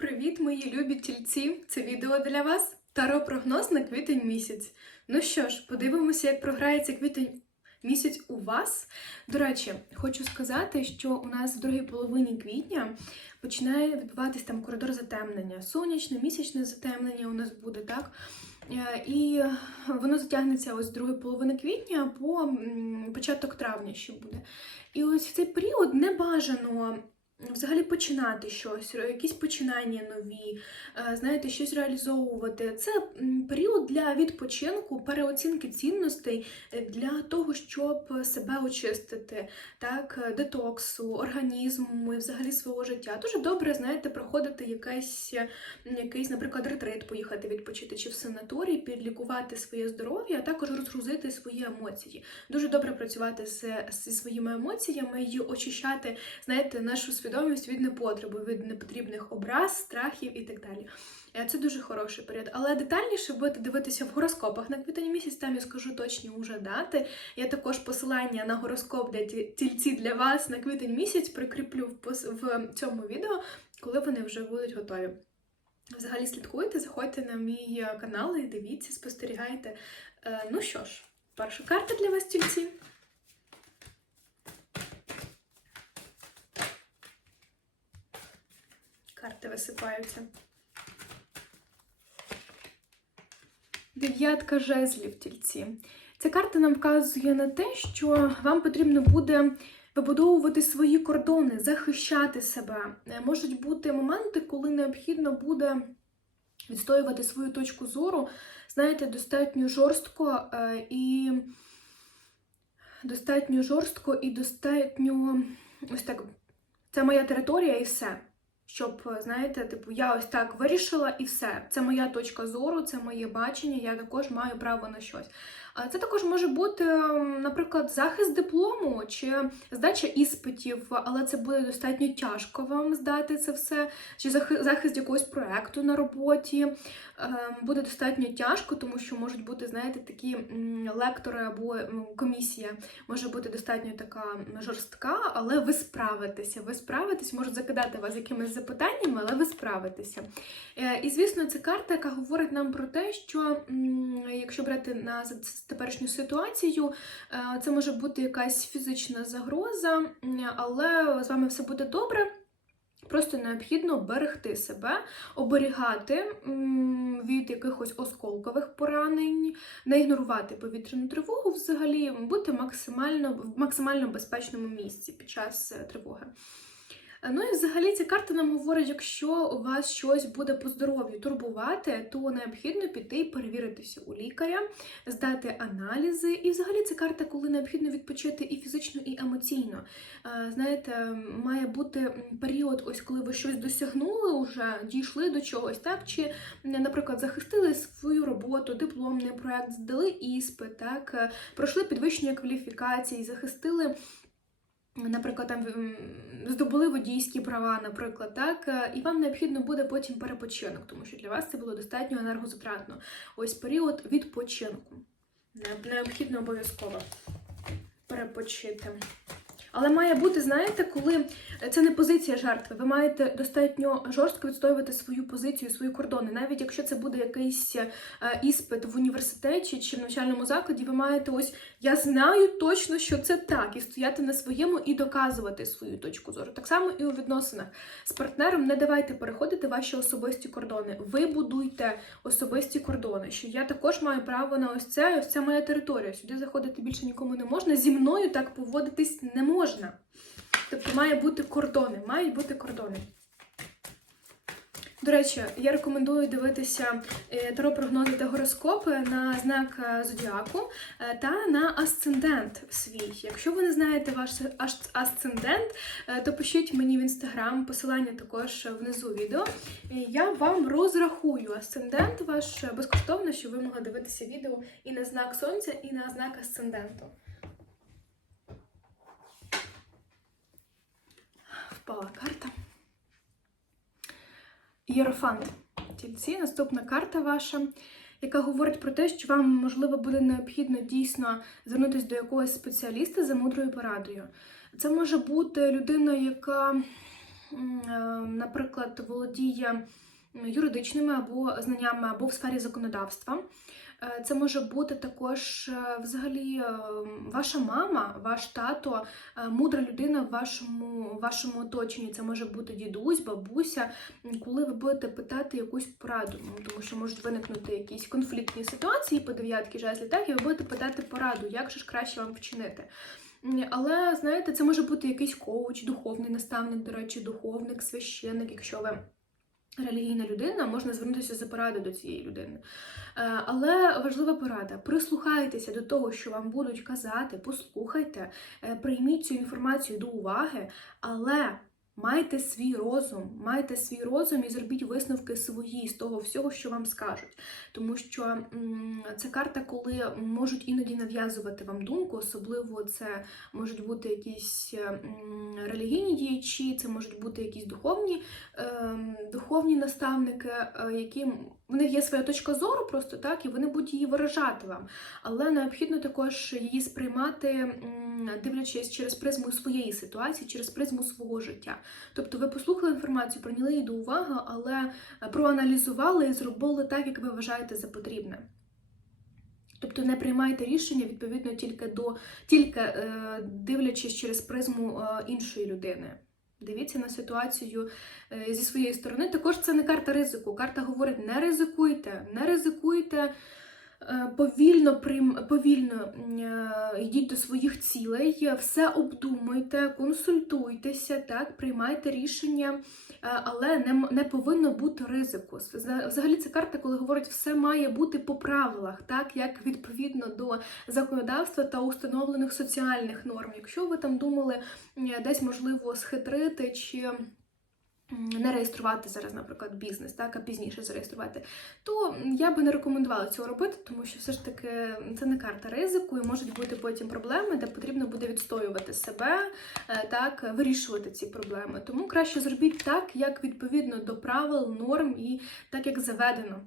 Привіт, мої любі тільці! Це відео для вас. Таро прогноз на квітень місяць. Ну що ж, подивимося, як програється квітень місяць у вас. До речі, хочу сказати, що у нас в другій половині квітня починає відбуватись там коридор затемнення. Сонячне, місячне затемнення у нас буде, так? Е, І воно затягнеться ось з другої половини квітня по початок травня ще буде. І ось в цей період не бажано взагалі починати щось, якісь починання нові, е, знаєте, щось реалізовувати. Це період для відпочинку, переоцінки цінностей е, для того, щоб себе очистити, так, е, детоксу, організму і взагалі свого життя. Дуже добре, знаєте, проходити якийсь, якийсь, наприклад, ретрит, поїхати відпочити чи в санаторій, підлікувати своє здоров'я, а також розгрузити свої емоції. Дуже добре працювати з, зі своїми емоціями і очищати, знаєте, нашу свідомість від непотребу, від непотрібних образ, страхів і так далі. Е, Це дуже хороший період. Але детальніше будете дивитися в гороскопах на квітень місяць, там я скажу точні уже дати. Я також посилання на гороскоп для тільці для вас на квітень місяць прикріплю в, цьому відео, коли вони вже будуть готові. Взагалі слідкуйте, заходьте на мій канал і дивіться, спостерігайте. Е, Ну що ж, перша карта для вас, тільці. Карти висипаються. Дев'ятка жезлів тільці. Ця карта нам вказує на те, що вам потрібно буде вибудовувати свої кордони, захищати себе. Е, Можуть бути моменти, коли необхідно буде відстоювати свою точку зору, знаєте, достатньо жорстко е, і достатньо жорстко і достатньо ось так. Це моя територія і все. Щоб, знаєте, типу, я ось так вирішила і все. Це моя точка зору, це моє бачення, я також маю право на щось. Це також може бути, ем, наприклад, захист диплому чи здача іспитів, але це буде достатньо тяжко вам здати це все, чи захист якогось проекту на роботі. Ем, Буде достатньо тяжко, тому що можуть бути, знаєте, такі лектори або комісія може бути достатньо така жорстка, але ви справитеся. Ви справитесь, можуть закидати вас якимись запитаннями, але ви справитеся. Е, І, звісно, це карта, яка говорить нам про те, що якщо брати на теперішню ситуацію, е, це може бути якась фізична загроза, але з вами все буде добре. Просто необхідно берегти себе, оберігати від якихось осколкових поранень, не ігнорувати повітряну тривогу взагалі, бути максимально в максимально безпечному місці під час е, тривоги. Е, Ну і взагалі ця карта нам говорить, якщо вас щось буде по здоров'ю турбувати, то необхідно піти і перевіритися у лікаря, здати аналізи. І взагалі це карта, коли необхідно відпочити і фізично, і емоційно. Е, Знаєте, має бути період, ось коли ви щось досягнули, вже дійшли до чогось, так? Чи, наприклад, захистили свою роботу, дипломний проект, здали іспит, так, е, пройшли підвищення кваліфікації, захистили. Наприклад, там здобули водійські права, наприклад, так, е, і вам необхідно буде потім перепочинок, тому що для вас це було достатньо енергозатратно. Ось період відпочинку. Необхідно обов'язково перепочити. Але має бути, знаєте, коли це не позиція жертви, ви маєте достатньо жорстко відстоювати свою позицію, свої кордони. Навіть якщо це буде якийсь е, іспит в університеті чи в навчальному закладі, ви маєте ось я знаю точно, що це так, і стояти на своєму і доказувати свою точку зору. Так само і у відносинах з партнером не давайте переходити ваші особисті кордони. Ви будуйте особисті кордони. Що я також маю право на ось це, ось це моя територія. Сюди заходити більше нікому не можна. Зі мною так поводитись не можна. Тобто має бути кордони, мають бути кордони. До речі, я рекомендую дивитися е, таро прогнози та гороскопи на знак е, зодіаку е, та на асцендент свій. Якщо ви не знаєте ваш асцендент, то пишіть мені в інстаграм, посилання також внизу відео. Я вам розрахую асцендент ваш безкоштовно, щоб ви могли дивитися відео і на знак сонця, і на знак асценденту. Впала карта. Єрофант. Тільці, наступна карта ваша, яка говорить про те, що вам, можливо, буде необхідно дійсно звернутися до якогось спеціаліста за мудрою порадою. Це може бути людина, яка е, наприклад, володіє юридичними або знаннями або в сфері законодавства. Е, Це може бути також е, взагалі е, ваша мама, ваш тато, мудра людина в вашому, в вашому оточенні. Це може бути дідусь, бабуся, коли ви будете питати якусь пораду, ну, тому що можуть виникнути якісь конфліктні ситуації по дев'ятки жезлів, так, і ви будете питати пораду, як же ж краще вам вчинити. Але знаєте, це може бути якийсь коуч, духовний наставник, до речі, духовник, священник, якщо ви релігійна людина, можна звернутися за порадою до цієї людини. Е, Але важлива порада: прислухайтеся до того, що вам будуть казати, послухайте, е, прийміть цю інформацію до уваги, але. Майте свій розум, майте свій розум і зробіть висновки свої з того всього, що вам скажуть. Тому що це карта, коли можуть іноді нав'язувати вам думку, особливо це можуть бути якісь релігійні діячі, це можуть бути якісь духовні, е, духовні наставники, е, які в них є своя точка зору, просто так, і вони будуть її виражати вам. Але необхідно також її сприймати, дивлячись через призму своєї ситуації, через призму свого життя. Тобто ви послухали інформацію, прийняли її до уваги, але е, проаналізували і зробили так, як ви вважаєте за потрібне. Тобто не приймайте рішення відповідно тільки до тільки е, дивлячись через призму е, іншої людини. Дивіться на ситуацію е, зі своєї сторони. Також це не карта ризику. Карта говорить: не ризикуйте, не ризикуйте. Е, Повільно прийм... повільно е, йдіть до своїх цілей, все обдумуйте, консультуйтеся, так, приймайте рішення, е, але не, не повинно бути ризику. Вза- Взагалі, це карта, коли говорить, все має бути по правилах, так як відповідно до законодавства та установлених соціальних норм. Якщо ви там думали десь можливо схитрити чи не реєструвати зараз, наприклад, бізнес, так, а пізніше зареєструвати, то я би не рекомендувала цього робити, тому що все ж таки це не карта ризику, і можуть бути потім проблеми, де потрібно буде відстоювати себе, е, так, вирішувати ці проблеми. Тому краще зробіть так, як відповідно до правил, норм і так, як заведено.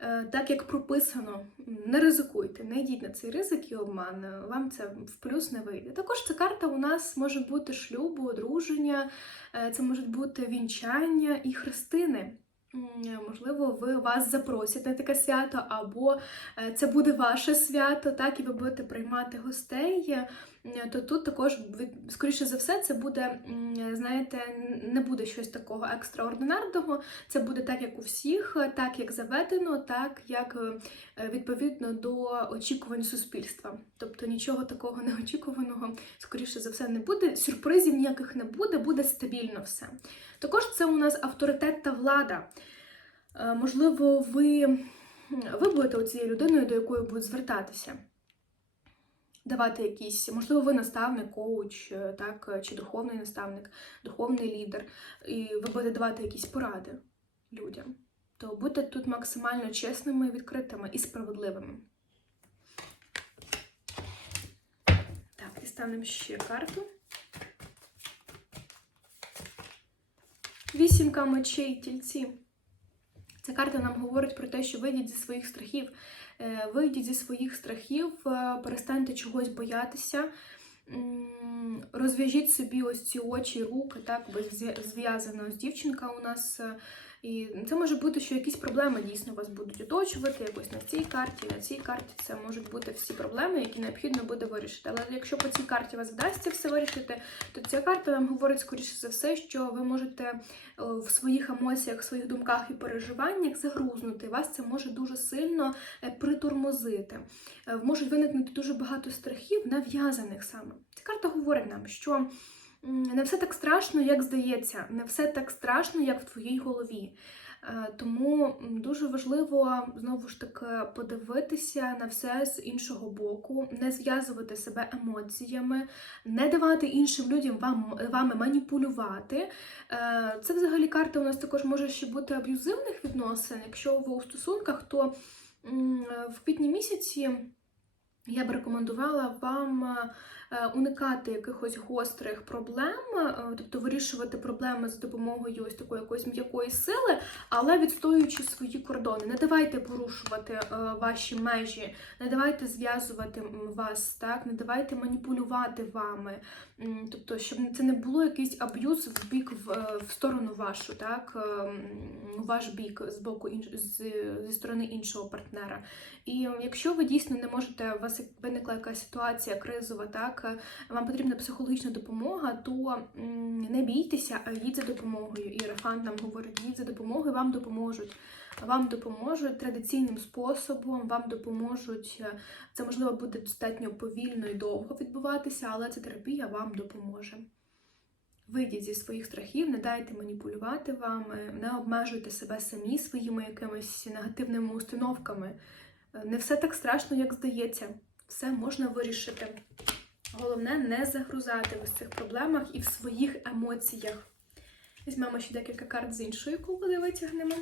Е, Так як прописано, не ризикуйте, не йдіть на цей ризик і обман. Вам це в плюс не вийде. Також ця карта у нас може бути шлюбу, одруження, е, це можуть бути вінчання і хрестини. Можливо, ви вас запросять на таке свято, або е, це буде ваше свято, так, і ви будете приймати гостей. Е, То тут також, скоріше за все, це буде, знаєте, не буде щось такого екстраординарного. Це буде так, як у всіх, так як заведено, так як е, відповідно до очікувань суспільства. Тобто нічого такого неочікуваного, скоріше за все, не буде. Сюрпризів ніяких не буде, буде стабільно все. Також це у нас авторитет та влада. Е, Можливо, ви, ви будете цією людиною, до якої будуть звертатися. Давати якісь, можливо, ви наставник, коуч, е, так, е, чи духовний наставник, духовний лідер, і ви будете давати якісь поради людям. То будьте тут максимально чесними, відкритими і справедливими. Так, дістанемо ще карту. Вісімка мечей тільці. Ця карта нам говорить про те, що вийдіть зі своїх страхів. Е, Вийдіть зі своїх страхів, е, перестаньте чогось боятися. Розв'яжіть собі ось ці очі, руки, так, бо зв'язана ось дівчинка у нас. І це може бути, що якісь проблеми дійсно вас будуть оточувати, якось на цій карті, на цій карті. Це можуть бути всі проблеми, які необхідно буде вирішити. Але якщо по цій карті вас вдасться все вирішити, то ця карта нам говорить скоріше за все, що ви можете е, в своїх емоціях, в своїх думках і переживаннях загрузнути. Вас це може дуже сильно е, притормозити. Е, Можуть виникнути дуже багато страхів, нав'язаних саме. Ця карта говорить нам, що не все так страшно, як здається, не все так страшно, як в твоїй голові. Е, Тому дуже важливо знову ж таки подивитися на все з іншого боку, не зв'язувати себе емоціями, не давати іншим людям вам, вами маніпулювати. Е, Це взагалі карта у нас також може ще бути аб'юзивних відносин. Якщо ви у стосунках, то в квітні місяці я б рекомендувала вам е, уникати якихось гострих проблем, е, тобто вирішувати проблеми за допомогою ось такої якоїсь м'якої сили, але відстоюючи свої кордони. Не давайте порушувати е, ваші межі, не давайте зв'язувати вас, так, не давайте маніпулювати вами. Тобто, щоб це не було якийсь аб'юз в бік в, е, сторону вашу, так, ваш бік з боку з, зі сторони іншого партнера. І якщо ви дійсно не можете, у вас виникла якась ситуація кризова, так е, вам потрібна психологічна допомога, то не бійтеся, а йдіть за допомогою. І Рафан нам говорить, йдіть за допомогою, вам допоможуть. Вам допоможуть традиційним способом, вам допоможуть. е, Це можливо буде достатньо повільно і довго відбуватися, але ця терапія вам допоможе. Вийдіть зі своїх страхів, не дайте маніпулювати вами, не обмежуйте себе самі своїми якимись негативними установками. Е, Не все так страшно, як здається. Все можна вирішити. Головне не загрузати в цих проблемах і в своїх емоціях. Візьмемо ще декілька карт з іншої колоди витягнемо.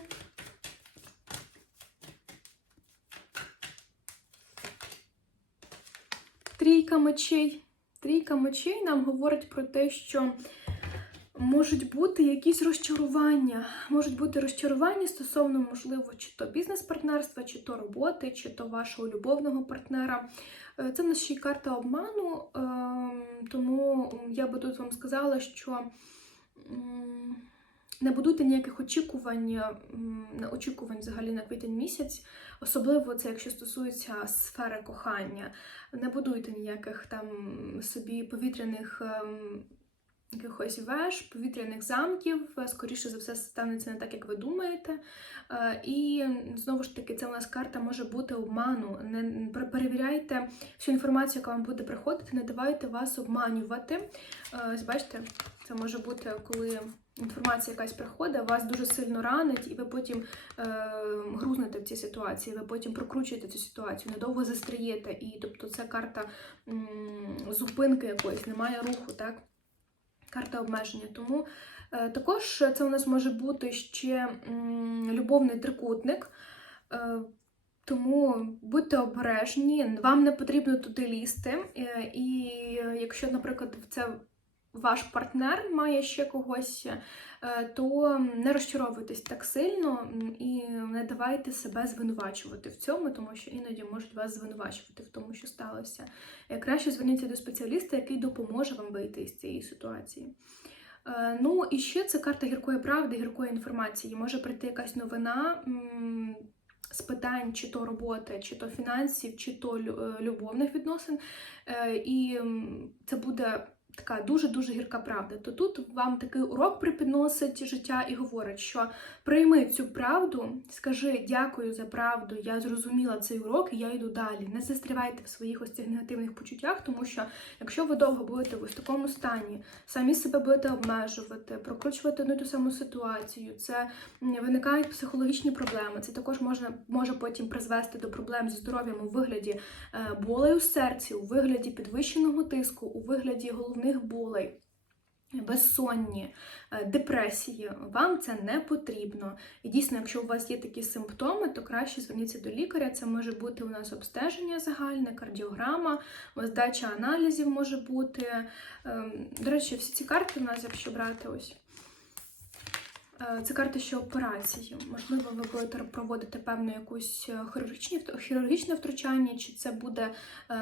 Трійка мечей. Трійка мечей нам говорить про те, що можуть бути якісь розчарування. Можуть бути розчарування стосовно, можливо, чи то бізнес-партнерства, чи то роботи, чи то вашого любовного партнера. Е, Це в ще й карта обману, ем, тому я би тут вам сказала, що не будуйте ніяких очікувань, очікувань взагалі на квітень місяць, особливо це, якщо стосується сфери кохання. Не будуйте ніяких там собі повітряних ем, якихось веж, повітряних замків. Скоріше за все, станеться не так, як ви думаєте. Е, І знову ж таки, це у нас карта може бути обману. Не перевіряйте всю інформацію, яка вам буде приходити, не давайте вас обманювати. Е, бачите, це може бути, коли інформація якась приходить, вас дуже сильно ранить, і ви потім е, грузнете в цій ситуації, ви потім прокручуєте цю ситуацію, недовго застрієте. І тобто це карта зупинки якоїсь, немає руху, так? Карта обмеження. Тому е, також це у нас може бути ще любовний трикутник. Е, тому будьте обережні, вам не потрібно туди лізти. Е, І якщо, наприклад, це ваш партнер має ще когось, е, то не розчаровуйтесь так сильно і не давайте себе звинувачувати в цьому, тому що іноді можуть вас звинувачувати в тому, що сталося. Е, Краще зверніться до спеціаліста, який допоможе вам вийти з цієї ситуації. Е, Ну і ще це карта гіркої правди, гіркої інформації. Може прийти якась новина з питань чи то роботи, чи то фінансів, чи то любовних відносин. І це буде така дуже-дуже гірка правда. То тут вам такий урок припідносить життя і говорить, що прийми цю правду, скажи дякую за правду, я зрозуміла цей урок і я йду далі. Не застрівайте в своїх ось цих негативних почуттях, тому що якщо ви довго будете в такому стані, самі себе будете обмежувати, прокручувати одну ту саму ситуацію, це виникають психологічні проблеми. Це також можна може потім призвести до проблем зі здоров'ям у вигляді е, болей у серці, у вигляді підвищеного тиску, у вигляді головних болей. Безсонні, е, депресії, вам це не потрібно. І дійсно, якщо у вас є такі симптоми, то краще зверніться до лікаря. Це може бути у нас обстеження загальне, кардіограма, здача аналізів може бути. Ем, До речі, всі ці карти у нас, якщо брати ось. Е, Це карти ще операції. Можливо, ви будете проводити певну якусь е, хірургічні, хірургічне втручання, чи це буде е,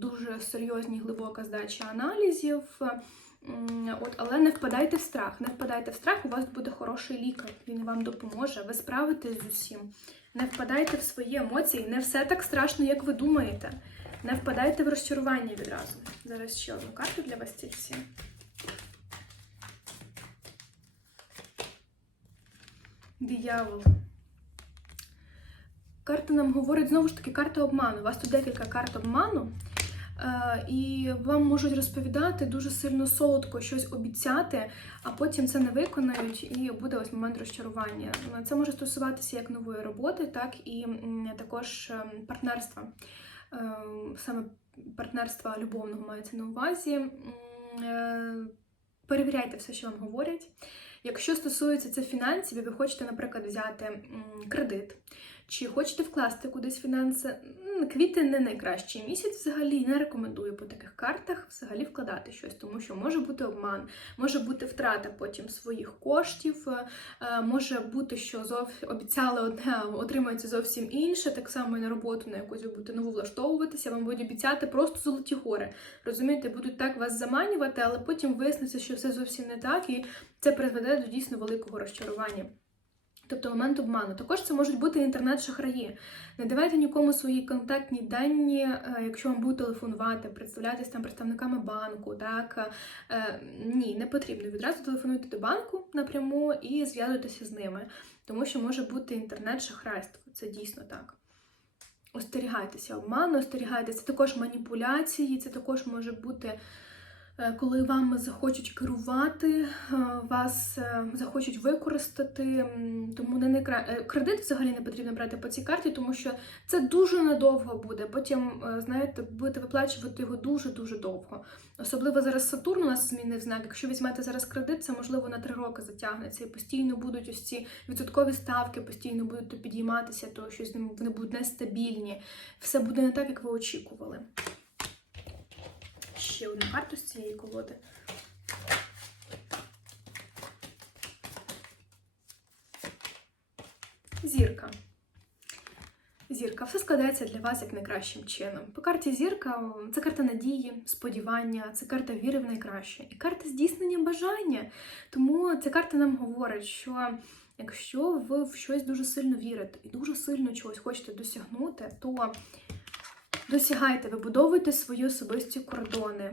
дуже серйозні глибока здача аналізів. От, але не впадайте в страх. Не впадайте в страх, у вас буде хороший лікар, він вам допоможе, ви справитесь з усім. Не впадайте в свої емоції, не все так страшно, як ви думаєте. Не впадайте в розчарування відразу. Зараз ще одну карту для вас тільці. Диявол. Карта нам говорить, знову ж таки, карта обману. У вас тут декілька карт обману. Е, І вам можуть розповідати дуже сильно солодко щось обіцяти, а потім це не виконають, і буде ось момент розчарування. Це може стосуватися як нової роботи, так і також ем, партнерства. Ем, Саме партнерства любовного мається на увазі. Е, Перевіряйте все, що вам говорять. Якщо стосується це фінансів, і ви хочете, наприклад, взяти кредит, чи хочете вкласти кудись фінанси. м, Квітень не найкращий місяць взагалі. Не рекомендую по таких картах взагалі вкладати щось, тому що може бути обман, може бути втрата потім своїх коштів, е, може бути, що зов... обіцяли одне, отримається зовсім інше. Так само і на роботу, на якусь ви будете нову влаштовуватися, вам будуть обіцяти просто золоті гори. Розумієте, будуть так вас заманювати, але потім виясниться, що все зовсім не так, і це призведе до дійсно великого розчарування. Тобто момент обману. Також це можуть бути інтернет-шахраї. Не давайте нікому свої контактні дані, е, якщо вам будуть телефонувати, представлятись там представниками банку. Так Е, ні, не потрібно. Відразу телефонуйте до банку напряму і зв'язуйтеся з ними, тому що може бути інтернет-шахрайство. Це дійсно так. Остерігайтеся обману, остерігайтеся. Також маніпуляції, це також може бути. Е, Коли вами захочуть керувати, е, вас е, захочуть використати, тому не найкра... е, кредит взагалі не потрібно брати по цій карті, тому що це дуже надовго буде. Потім, знаєте, будете виплачувати його дуже-дуже довго. Особливо зараз Сатурн у нас змінив знак. Якщо візьмете зараз кредит, це можливо на три роки затягнеться. І постійно будуть ось ці відсоткові ставки, постійно будуть підійматися, то щось вони будуть нестабільні. Все буде не так, як ви очікували. Ще одну карту з цієї колоди. Зірка. Зірка, все складається для вас як найкращим чином. По карті зірка це карта надії, сподівання, це карта віри в найкраще і карта здійснення бажання. Тому ця карта нам говорить, що якщо ви в щось дуже сильно вірите і дуже сильно чогось хочете досягнути, то досягайте, вибудовуйте свої особисті кордони.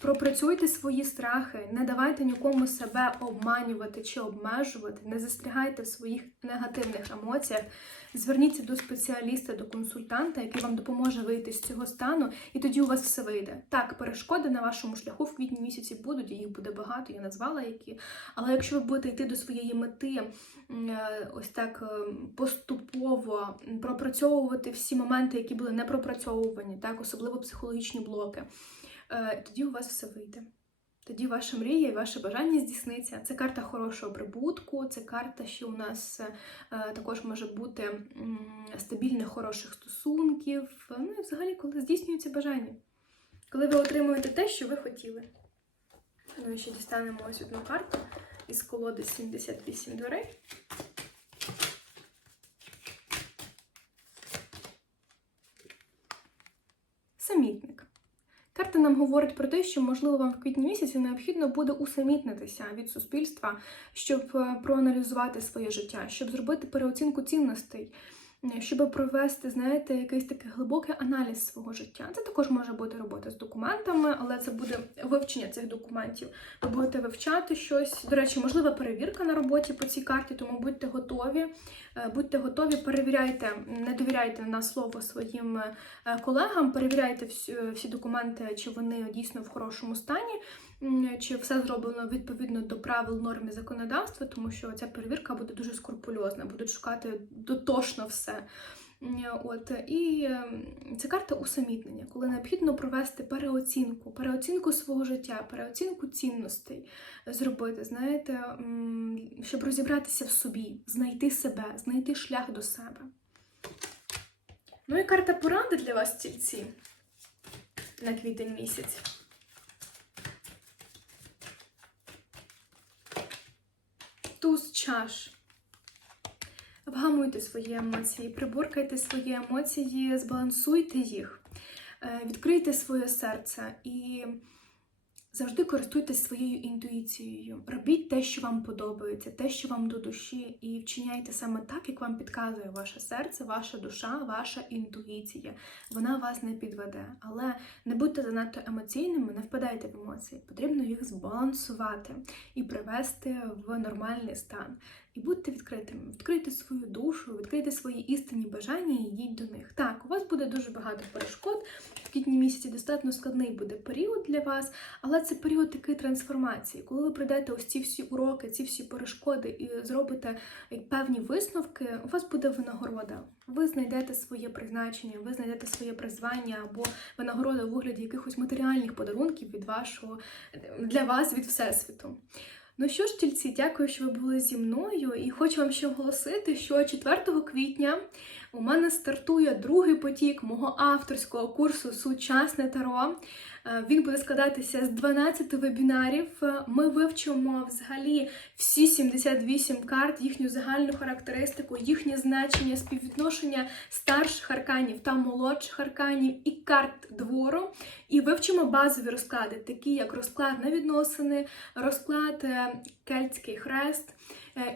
Пропрацюйте свої страхи, не давайте нікому себе обманювати чи обмежувати, не застрягайте в своїх негативних емоціях. Зверніться до спеціаліста, до консультанта, який вам допоможе вийти з цього стану, і тоді у вас все вийде. Так, перешкоди на вашому шляху в квітні місяці будуть, їх буде багато, я назвала які. Але якщо ви будете йти до своєї мети, е, ось так е, поступово пропрацьовувати всі моменти, які були не пропрацьовувані, так, особливо психологічні блоки, тоді у вас все вийде. Тоді ваша мрія і ваше бажання здійсниться. Це карта хорошого прибутку, це карта, що у нас е, також може бути стабільних хороших стосунків. Ну і взагалі, коли здійснюється бажання. Коли ви отримуєте те, що ви хотіли. Ну і ще дістанемо ось одну карту із колоди 78 дверей. Самітник. Карта нам говорить про те, що, можливо, вам в квітні місяці необхідно буде усамітнитися від суспільства, щоб е, проаналізувати своє життя, щоб зробити переоцінку цінностей, щоб провести, знаєте, якийсь такий глибокий аналіз свого життя. Це також може бути робота з документами, але це буде вивчення цих документів. Ви будете вивчати щось. До речі, можлива перевірка на роботі по цій карті, тому будьте готові. Е, Будьте готові, перевіряйте, не довіряйте на слово своїм е, колегам, перевіряйте всі, документи, чи вони дійсно в хорошому стані, чи все зроблено відповідно до правил норм і законодавства, тому що ця перевірка буде дуже скрупульозна, будуть шукати дотошно все. От і е, це карта усамітнення, коли необхідно провести переоцінку, переоцінку свого життя, переоцінку цінностей зробити, знаєте, щоб розібратися в собі, знайти себе, знайти шлях до себе. Ну і карта поради для вас, тільці, на квітень місяць. Туз чаш. Вгамуйте свої емоції, приборкайте свої емоції, збалансуйте їх, е, відкрийте своє серце і завжди користуйтесь своєю інтуїцією. Робіть те, що вам подобається, те, що вам до душі, і вчиняйте саме так, як вам підказує ваше серце, ваша душа, ваша інтуїція. Вона вас не підведе. Але не будьте занадто емоційними, не впадайте в емоції. Потрібно їх збалансувати і привести в нормальний стан. І будьте відкритими, відкрийте свою душу, відкрийте свої істинні бажання і йдіть до них. Так, у вас буде дуже багато перешкод. В квітні місяці достатньо складний буде період для вас, але це період такої трансформації. Коли ви пройдете ось ці всі уроки, ці всі перешкоди і зробите певні висновки, у вас буде винагорода. Ви знайдете своє призначення, ви знайдете своє призвання або винагорода у вигляді якихось матеріальних подарунків від вашого для вас від всесвіту. Ну що ж, тільці, дякую, що ви були зі мною, і хочу вам ще оголосити, що 4 квітня у мене стартує другий потік мого авторського курсу Сучасне Таро. Е, Він буде складатися з 12 вебінарів. Е, Ми вивчимо взагалі всі 78 карт, їхню загальну характеристику, їхнє значення, співвідношення старших арканів та молодших арканів і карт двору. І вивчимо базові розклади, такі як розклад на відносини, розклад е, Кельтський хрест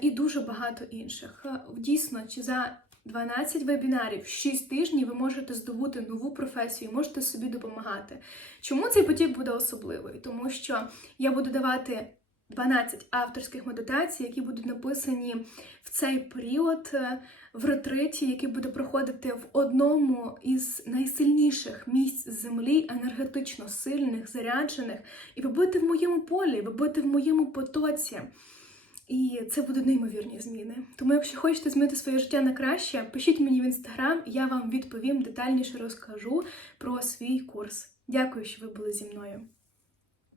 і дуже багато інших. Дійсно, чи за 12 вебінарів, 6 тижнів ви можете здобути нову професію, можете собі допомагати. Чому цей потік буде особливий? Тому що я буду давати 12 авторських медитацій, які будуть написані в цей період е, в ретриті, який буде проходити в одному із найсильніших місць землі, енергетично сильних, заряджених. І ви будете в моєму полі, ви будете в моєму потоці. І це будуть неймовірні зміни. Тому, якщо хочете змінити своє життя на краще, пишіть мені в інстаграм, я вам відповім детальніше розкажу про свій курс. Дякую, що ви були зі мною.